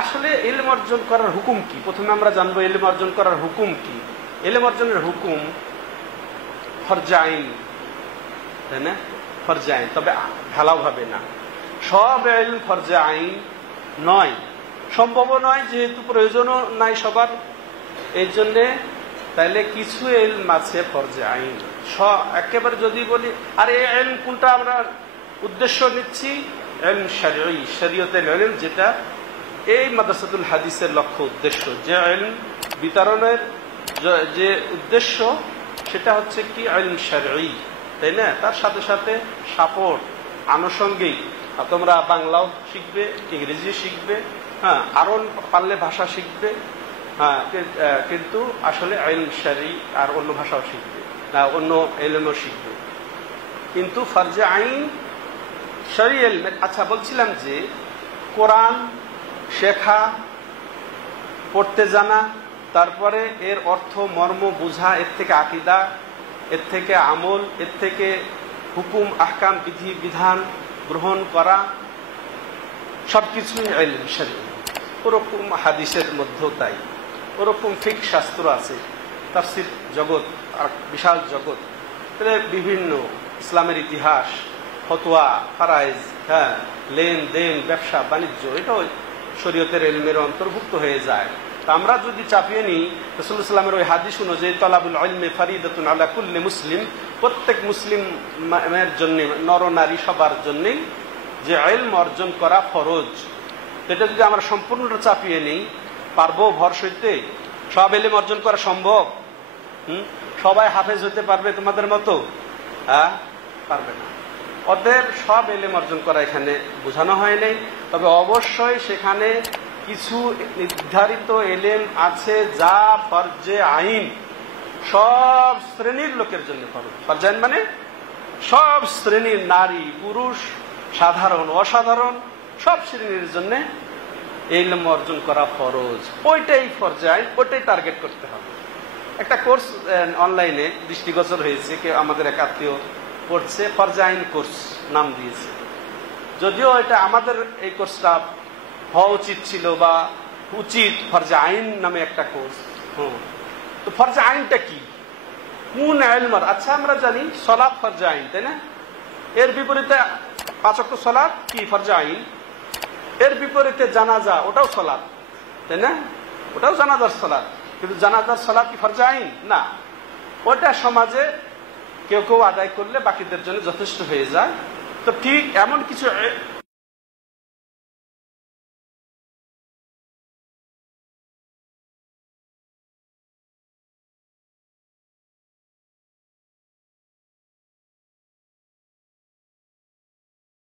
আসলে ইলম অর্জন করার হুকুম কি? প্রথমে আমরা জানবো ইলম অর্জন করার হুকুম কি। ইলম অর্জনের হুকুম ফরজে আইন, তাই না? ফরজে আইন, তবে ঢালাও ভাবে না। সব ইলম ফরজে আইন নয়, সম্ভব নয়, যেহেতু প্রয়োজনও নাই সবার। এই জন্যে তাইলে কিছু ইলম আছে ফরজে আইন। একেবারে যদি বলি আর এই ইলম কোনটা আমরা উদ্দেশ্য নিচ্ছি, ইলম শরঈ, শরীয়তের ইলম, যেটা এই মাদ্রাসাতুল হাদিসের লক্ষ্য উদ্দেশ্য, যে ইলম বিতরণের যে উদ্দেশ্য সেটা হচ্ছে কি ইলম শরঈ, তাই না? তার সাথে সাথে সাপোর্ট আনুষঙ্গিক, তোমরা বাংলাও শিখবে, ইংরেজি শিখবে, হ্যাঁ, আরো পারলে ভাষা শিখবে, হ্যাঁ, কিন্তু আসলে ইলম শরঈ আর অন্য ভাষাও শিখবে, অন্য ইলমও শিখবে, কিন্তু ফরজে আইন শরঈ ইলম। আচ্ছা, বলছিলাম যে কোরআন শেখা, পড়তে জানা, তারপরে এর অর্থ মর্ম বোঝা, এর থেকে আকীদা, এর থেকে আমল, এর থেকে হুকুম আহকাম বিধি বিধান গ্রহণ করা, সবকিছুই ইলম শরঈ। ওরকম হাদিসের মধ্যেও তাই, ওরকম ফিকহ শাস্ত্র আছে, তাফসীর জগৎ আর বিশাল জগৎ, বিভিন্ন ইসলামের ইতিহাস, ফতোয়া, ফারাইজ, হ্যাঁ, লেনদেন, ব্যবসা বাণিজ্য, এটাও শরীয়তের ইলমের অন্তর্ভুক্ত হয়ে যায়। তা আমরা যদি চাপিয়ে নিই রাসূলুল্লাহ সাল্লাল্লাহু আলাইহি ওয়াসাল্লামের ওই হাদিস অনুযায়ী, তালাবুল ইলমি ফারিদাতুন আলা কুল্লি মুসলিম, প্রত্যেক মুসলিমের জন্য, নর নারী সবার জন্যই যে ইলম অর্জন করা ফরজ, এটা যদি আমরা সম্পূর্ণটা চাপিয়ে নিই, পারবো ভর সইতে? সব ইলম অর্জন করা সম্ভব? সবাই হাফেজ হতে পারবে তোমাদের মতো? হ্যাঁ, পারবে না। অতএব সব ইলম অর্জন করা এখানে বোঝানো হয় নাই, তবে অবশ্যই সেখানে কিছু নির্ধারিত ইলম আছে যা ফরজে আইন, সব শ্রেণীর লোকের জন্য ফরজ। ফরজে আইন মানে সব শ্রেণীর, নারী পুরুষ, সাধারণ অসাধারণ, সব শ্রেণীর জন্য ইলম অর্জন করা ফরজ। ওইটাই ফরজে আইন, ওইটাই টার্গেট করতে হবে। একটা কোর্স অনলাইনে দৃষ্টিগোচর হয়েছে, কেউ আমাদের এক আত্মীয় পড়ছে, ফরজে আইন কোর্স নাম দিয়েছে। যদিও এটা আমাদের এই কোর্সটা হওয়া উচিত ছিল, বা উচিত ফরজে আইন নামে একটা কোর্স। তো ফরজে আইনটা কি, কোন ইলম? আচ্ছা, আমরা জানি সালাত ফরজে আইন, তাই না? এর বিপরীতে 5 ওয়াক্ত সালাত কি ফরজে আইন। এর বিপরীতে জানাজা, ওটাও সালাত, তাই না? ওটাও জানাজার সালাত, কিন্তু জানাজার সালাত কি ফরজে আইন? না। ওটা সমাজে কেউ কেউ আদায় করলে বাকিদের জন্য যথেষ্ট হয়ে যায়। তো ঠিক এমন কিছু